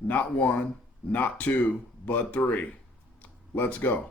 Not one, not two, but three. Let's go.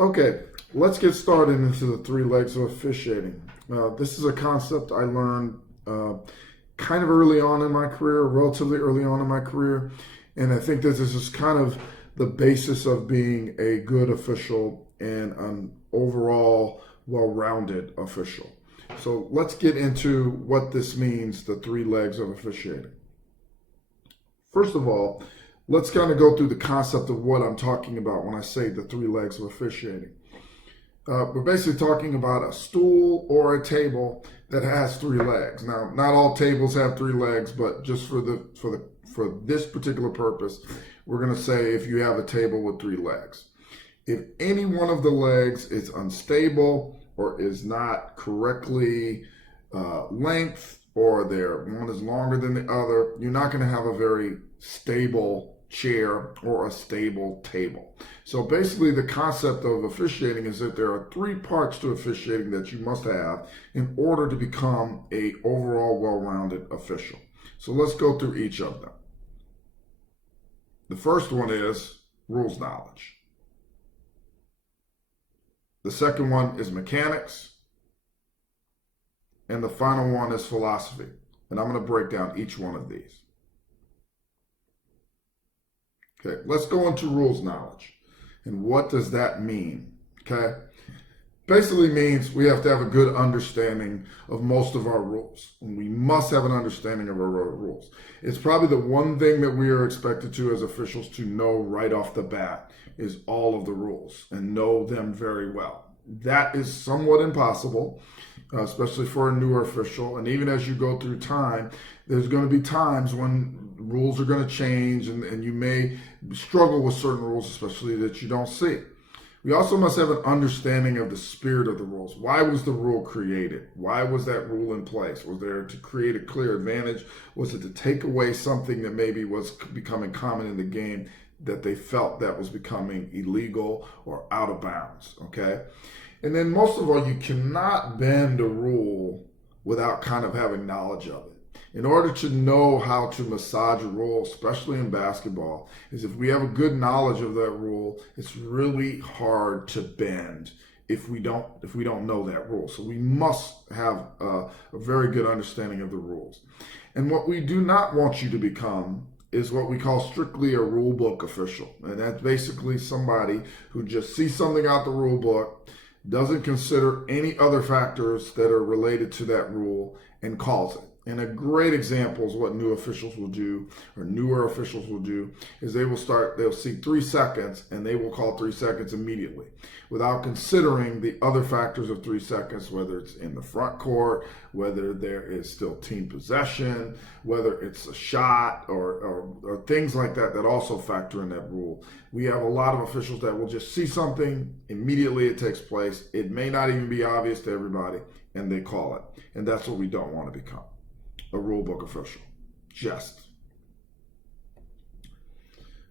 Okay, let's get started into the three legs of officiating. This is a concept I learned kind of early on in my career, relatively early on in my career, and I think that this is kind of the basis of being a good official and an overall well-rounded official. So let's get into what this means, the three legs of officiating. First of all, let's kind of go through the concept of what I'm talking about when I say the three legs of officiating. We're basically talking about a stool or a table that has three legs. Now, not all tables have three legs, but just for this particular purpose, we're going to say if you have a table with three legs. If any one of the legs is unstable or is not correctly length, or one is longer than the other, you're not going to have a very stable chair or a stable table. So basically the concept of officiating is that there are three parts to officiating that you must have in order to become a overall well-rounded official. So let's go through each of them. The first one is rules knowledge. The second one is mechanics. And the final one is philosophy. And I'm going to break down each one of these. Okay, let's go into rules knowledge. And what does that mean? Okay, basically means we have to have a good understanding of most of our rules. And we must have an understanding of our rules. It's probably the one thing that we are expected to as officials to know right off the bat is all of the rules and know them very well. That is somewhat impossible, especially for a newer official. And even as you go through time, there's going to be times when rules are going to change and you may struggle with certain rules, especially that you don't see. We also must have an understanding of the spirit of the rules. Why was the rule created? Why was that rule in place? Was there to create a clear advantage? Was it to take away something that maybe was becoming common in the game that they felt that was becoming illegal or out of bounds? Okay. And then most of all, you cannot bend a rule without kind of having knowledge of it. In order to know how to massage a rule, especially in basketball, is if we have a good knowledge of that rule, it's really hard to bend if we don't know that rule. So we must have a very good understanding of the rules. And what we do not want you to become is what we call strictly a rule book official. And that's basically somebody who just sees something out the rule book, doesn't consider any other factors that are related to that rule, and calls it. And a great example is what new officials will do, or newer officials will do, is they'll see 3 seconds and they will call 3 seconds immediately without considering the other factors of 3 seconds, whether it's in the front court, whether there is still team possession, whether it's a shot or things like that also factor in that rule. We have a lot of officials that will just see something, immediately it takes place. It may not even be obvious to everybody, and they call it. And that's what we don't want to become. A rule book official. Just.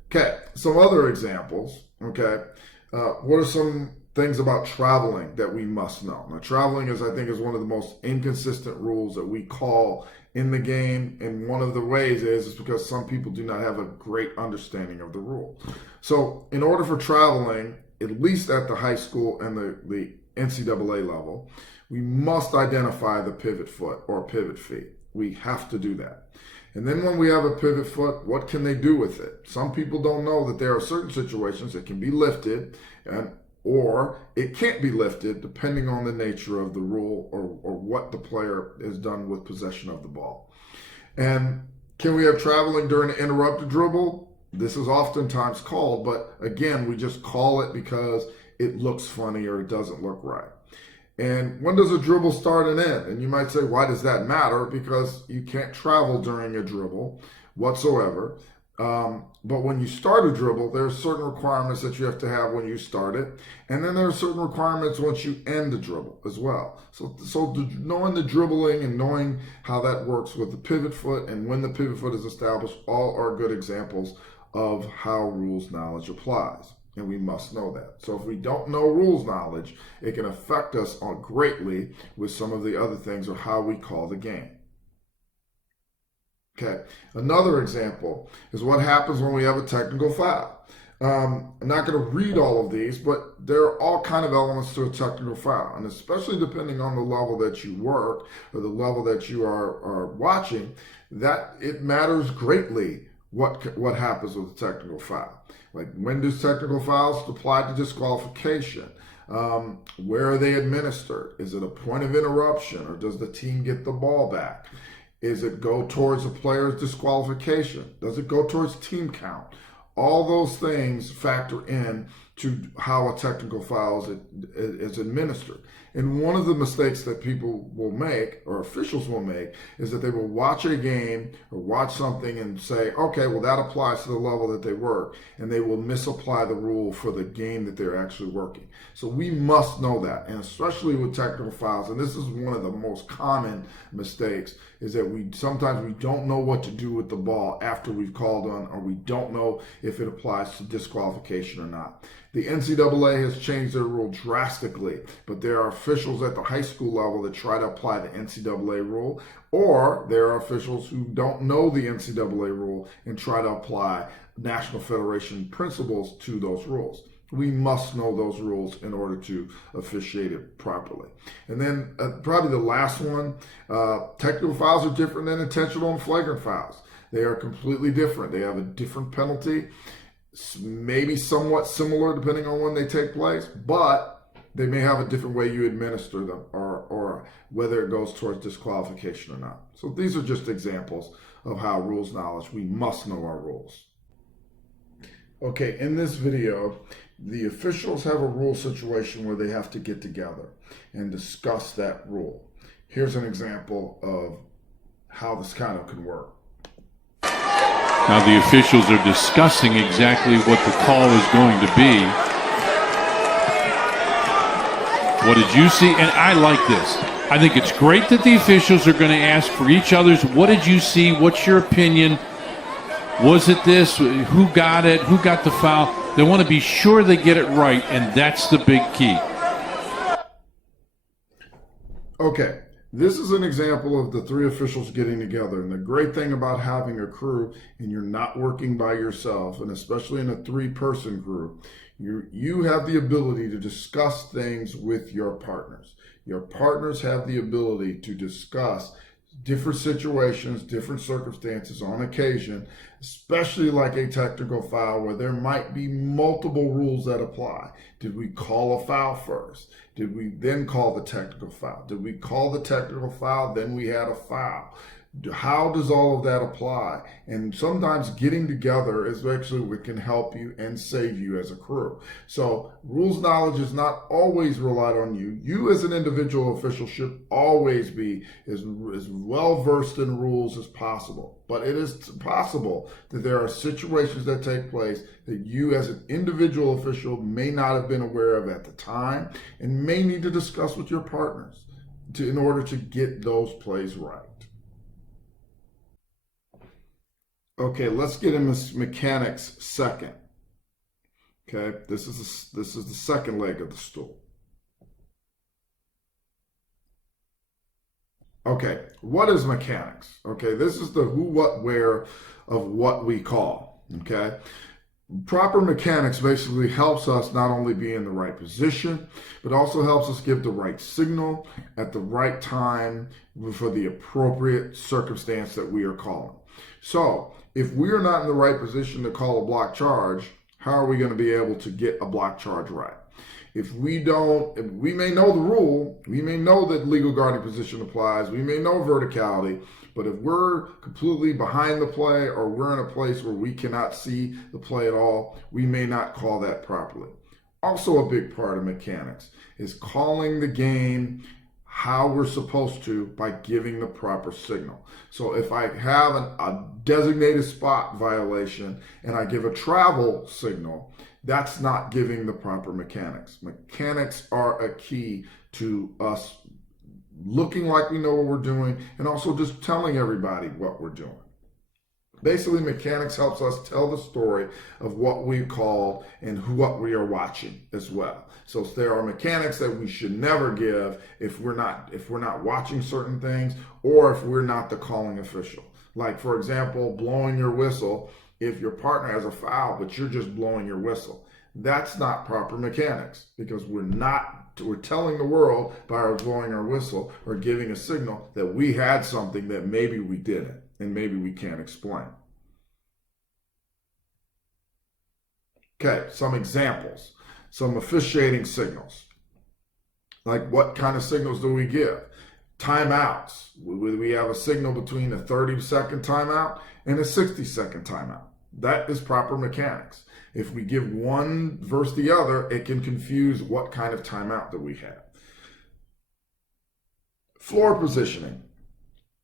Okay, some other examples. Okay, what are some things about traveling that we must know? Now, traveling I think is one of the most inconsistent rules that we call in the game, and one of the ways is because some people do not have a great understanding of the rule. So, in order for traveling, at least at the high school and the NCAA level, we must identify the pivot foot or pivot feet. We have to do that. And then when we have a pivot foot, what can they do with it? Some people don't know that there are certain situations that can be lifted or it can't be lifted depending on the nature of the rule or what the player has done with possession of the ball. And can we have traveling during an interrupted dribble? This is oftentimes called, but again, we just call it because it looks funny or it doesn't look right. And when does a dribble start and end? And you might say, why does that matter? Because you can't travel during a dribble whatsoever. But when you start a dribble, there are certain requirements that you have to have when you start it. And then there are certain requirements once you end the dribble as well. So knowing the dribbling and knowing how that works with the pivot foot and when the pivot foot is established, all are good examples of how rules knowledge applies. And we must know that. So if we don't know rules knowledge, it can affect us greatly with some of the other things or how we call the game. Okay, another example is what happens when we have a technical foul. I'm not going to read all of these, but there are all kind of elements to a technical foul, and especially depending on the level that you work or the level that you are watching, that it matters greatly what happens with a technical foul. Like, when do technical fouls apply to disqualification? Where are they administered? Is it a point of interruption, or does the team get the ball back? Is it go towards a player's disqualification? Does it go towards team count? All those things factor in to how a technical foul is administered. And one of the mistakes that people will make, or officials will make, is that they will watch a game or watch something and say, okay, well, that applies to the level that they work, and they will misapply the rule for the game that they're actually working. So we must know that, and especially with technical fouls, and this is one of the most common mistakes, is that sometimes we don't know what to do with the ball after we've called on, or we don't know if it applies to disqualification or not. The NCAA has changed their rule drastically, but there are officials at the high school level that try to apply the NCAA rule, or there are officials who don't know the NCAA rule and try to apply National Federation principles to those rules. We must know those rules in order to officiate it properly. And then probably the last one, technical fouls are different than intentional and flagrant fouls. They are completely different. They have a different penalty, maybe somewhat similar depending on when they take place, but they may have a different way you administer them, or whether it goes towards disqualification or not. So these are just examples of how rules knowledge, we must know our rules. Okay, in this video, the officials have a rule situation where they have to get together and discuss that rule. Here's an example of how this kind of can work. Now the officials are discussing exactly what the call is going to be. What did you see? And I like this. I think it's great that the officials are going to ask for each other's, what did you see? What's your opinion? Was it this? Who got it? Who got the foul? They want to be sure they get it right, and that's the big key. Okay, this is an example of the three officials getting together. And the great thing about having a crew, and you're not working by yourself, and especially in a three-person crew, you have the ability to discuss things with your partners. Your partners have the ability to discuss different situations, different circumstances on occasion, especially like a technical foul where there might be multiple rules that apply. Did we call a foul first? Did we then call the technical foul? Did we call the technical foul, then we had a foul? How does all of that apply? And sometimes getting together is actually what can help you and save you as a crew. So rules knowledge is not always relied on you. You as an individual official should always be as well versed in rules as possible. But it is possible that there are situations that take place that you as an individual official may not have been aware of at the time and may need to discuss with your partners in order to get those plays right. Okay, let's get into mechanics second. Okay, this is the second leg of the stool. Okay, what is mechanics? Okay, this is the who, what, where of what we call. Okay, proper mechanics basically helps us not only be in the right position, but also helps us give the right signal at the right time for the appropriate circumstance that we are calling. So if we are not in the right position to call a block charge, how are we going to be able to get a block charge right? If we may know the rule, we may know that legal guarding position applies, we may know verticality, but if we're completely behind the play or we're in a place where we cannot see the play at all, we may not call that properly. Also a big part of mechanics is calling the game how we're supposed to by giving the proper signal. So if I have a designated spot violation and I give a travel signal, that's not giving the proper mechanics. Mechanics are a key to us looking like we know what we're doing and also just telling everybody what we're doing. Basically, mechanics helps us tell the story of what we called and what we are watching as well. So there are mechanics that we should never give if we're not watching certain things or if we're not the calling official. Like, for example, blowing your whistle if your partner has a foul but you're just blowing your whistle. That's not proper mechanics because we're telling the world by our blowing our whistle or giving a signal that we had something that maybe we didn't and maybe we can't explain. Okay, some examples, some officiating signals. Like what kind of signals do we give? Timeouts. We have a signal between a 30-second timeout and a 60-second timeout. That is proper mechanics. If we give one versus the other, it can confuse what kind of timeout that we have. Floor positioning.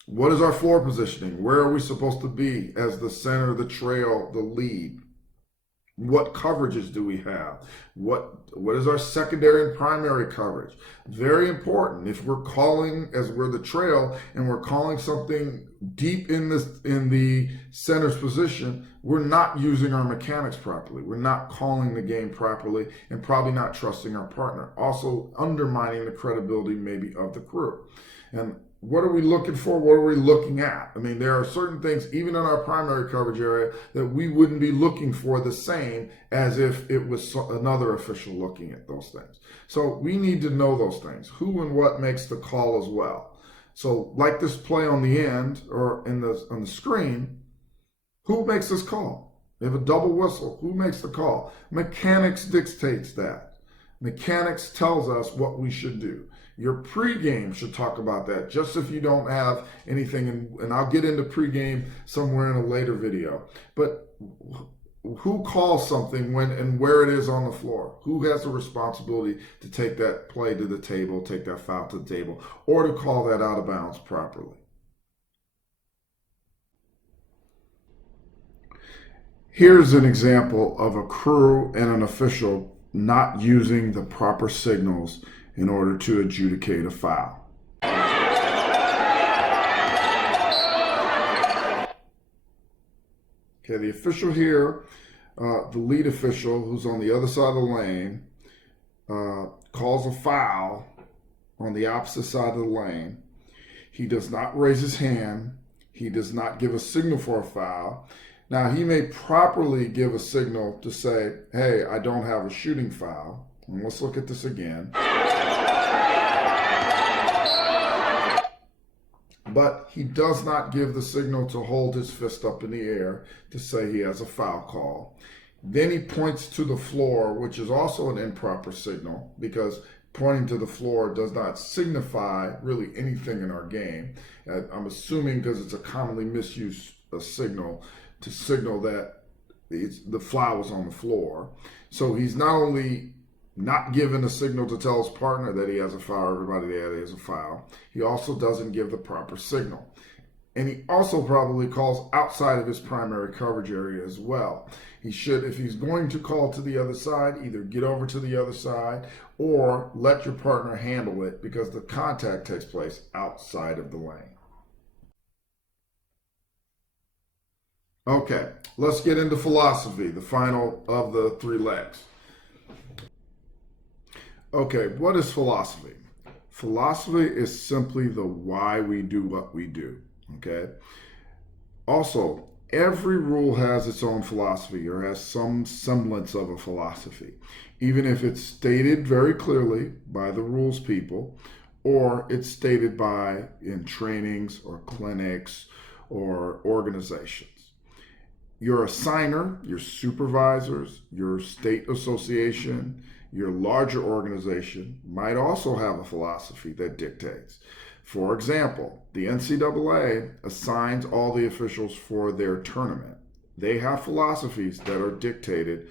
What is our floor positioning? Where are we supposed to be as the center, the trail, the lead? What coverages do we have? What is our secondary and primary coverage? Very important. If we're calling as we're the trail and we're calling something deep in the center's position, we're not using our mechanics properly. We're not calling the game properly and probably not trusting our partner. Also undermining the credibility maybe of the crew. And what are we looking for? What are we looking at? I mean, there are certain things, even in our primary coverage area, that we wouldn't be looking for the same as if it was another official looking at those things. So we need to know those things. Who and what makes the call as well. So like this play on the end or on the screen, who makes this call? We have a double whistle. Who makes the call? Mechanics dictates that. Mechanics tells us what we should do. Your pregame should talk about that, just if you don't have anything, and I'll get into pregame somewhere in a later video. But who calls something when and where it is on the floor? Who has the responsibility to take that play to the table, take that foul to the table, or to call that out of bounds properly? Here's an example of a crew and an official not using the proper signals in order to adjudicate a foul. Okay, the official here, the lead official who's on the other side of the lane, calls a foul on the opposite side of the lane. He does not raise his hand. He does not give a signal for a foul. Now, he may properly give a signal to say, hey, I don't have a shooting foul. And let's look at this again. But he does not give the signal to hold his fist up in the air to say he has a foul call. Then he points to the floor, which is also an improper signal because pointing to the floor does not signify really anything in our game. I'm assuming because it's a commonly misused signal to signal that the foul was on the floor. So he's not only not giving a signal to tell his partner that he has a foul, everybody there has a foul, he also doesn't give the proper signal. And he also probably calls outside of his primary coverage area as well. He should, if he's going to call to the other side, either get over to the other side or let your partner handle it because the contact takes place outside of the lane. Okay, let's get into philosophy, the final of the three legs. Okay, what is philosophy? Philosophy is simply the why we do what we do, okay? Also, every rule has its own philosophy or has some semblance of a philosophy, even if it's stated very clearly by the rules people or it's stated by in trainings or clinics or organizations. Your assigner, your supervisors, your state association, your larger organization might also have a philosophy that dictates. For example, the NCAA assigns all the officials for their tournament. They have philosophies that are dictated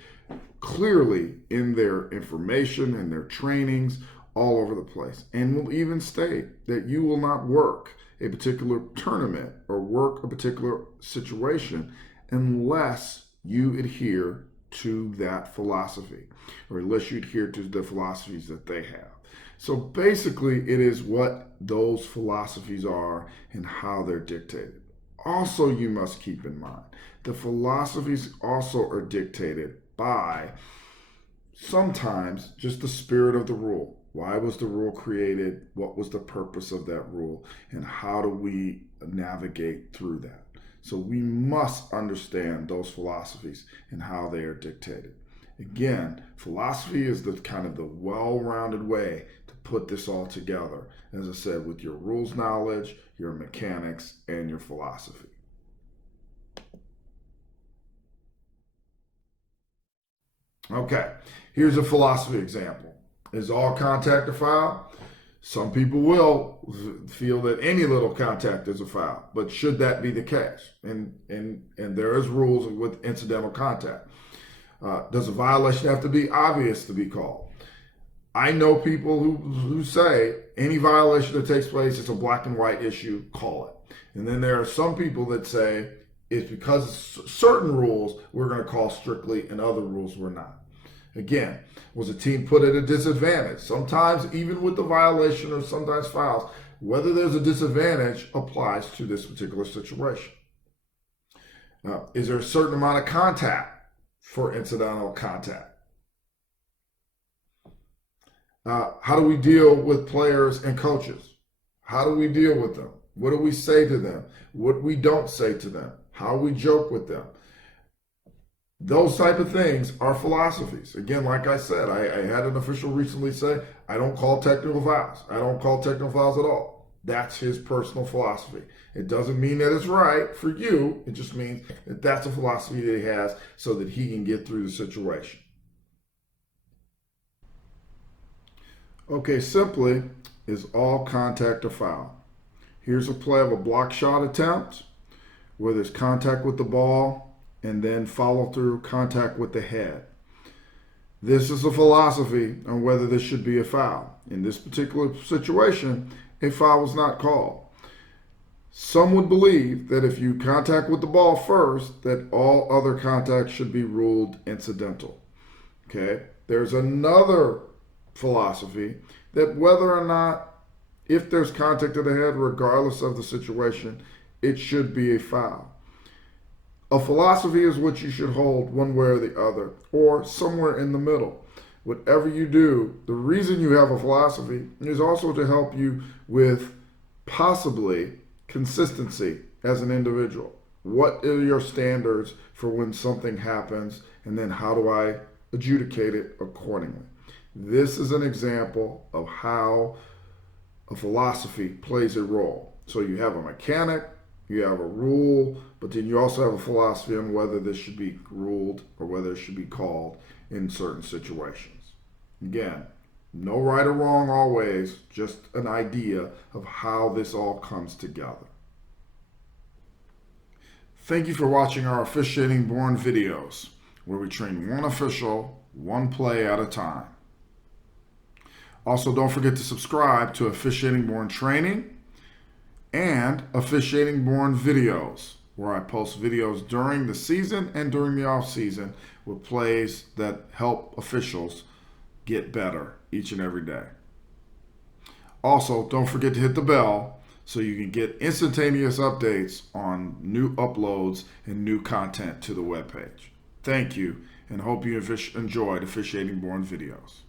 clearly in their information and their trainings all over the place, and will even state that you will not work a particular tournament or work a particular situation unless you adhere to that philosophy, or unless you adhere to the philosophies that they have. So basically, it is what those philosophies are and how they're dictated. Also, you must keep in mind, the philosophies also are dictated by sometimes just the spirit of the rule. Why was the rule created? What was the purpose of that rule? And how do we navigate through that? So we must understand those philosophies and how they are dictated. Again, philosophy is the kind of the well-rounded way to put this all together, as I said, with your rules knowledge, your mechanics, and your philosophy. Okay, here's a philosophy example. Is all contact a foul? Some people will feel that any little contact is a foul, but should that be the case? And there is rules with incidental contact. Does a violation have to be obvious to be called? I know people who say any violation that takes place is a black and white issue, call it. And then there are some people that say it's because certain rules we're going to call strictly and other rules we're not. Again, was a team put at a disadvantage? Sometimes even with the violation or sometimes fouls, whether there's a disadvantage applies to this particular situation. Is there a certain amount of contact for incidental contact? How do we deal with players and coaches? How do we deal with them? What do we say to them? What we don't say to them? How we joke with them? Those type of things are philosophies. Again, like I said, I had an official recently say, I don't call technical fouls. I don't call technical fouls at all. That's his personal philosophy. It doesn't mean that it's right for you. It just means that that's a philosophy that he has so that he can get through the situation. Okay, simply, is all contact a foul? Here's a play of a block shot attempt where there's contact with the ball and then follow through contact with the head. This is a philosophy on whether this should be a foul. In this particular situation, a foul was not called. Some would believe that if you contact with the ball first, that all other contact should be ruled incidental. Okay? There's another philosophy that whether or not, if there's contact to the head, regardless of the situation, it should be a foul. A philosophy is what you should hold one way or the other, or somewhere in the middle. Whatever you do, the reason you have a philosophy is also to help you with possibly consistency as an individual. What are your standards for when something happens, and then how do I adjudicate it accordingly? This is an example of how a philosophy plays a role. So you have a mechanic, you have a rule, but then you also have a philosophy on whether this should be ruled or whether it should be called in certain situations. Again, no right or wrong always, just an idea of how this all comes together. Thank you for watching our Officiating Born videos, where we train one official, one play at a time. Also, don't forget to subscribe to Officiating Born Training and Officiating Born videos, where I post videos during the season and during the off season with plays that help officials get better each and every day. Also, don't forget to hit the bell so you can get instantaneous updates on new uploads and new content to the webpage. Thank you, and hope you enjoyed Officiating Born videos.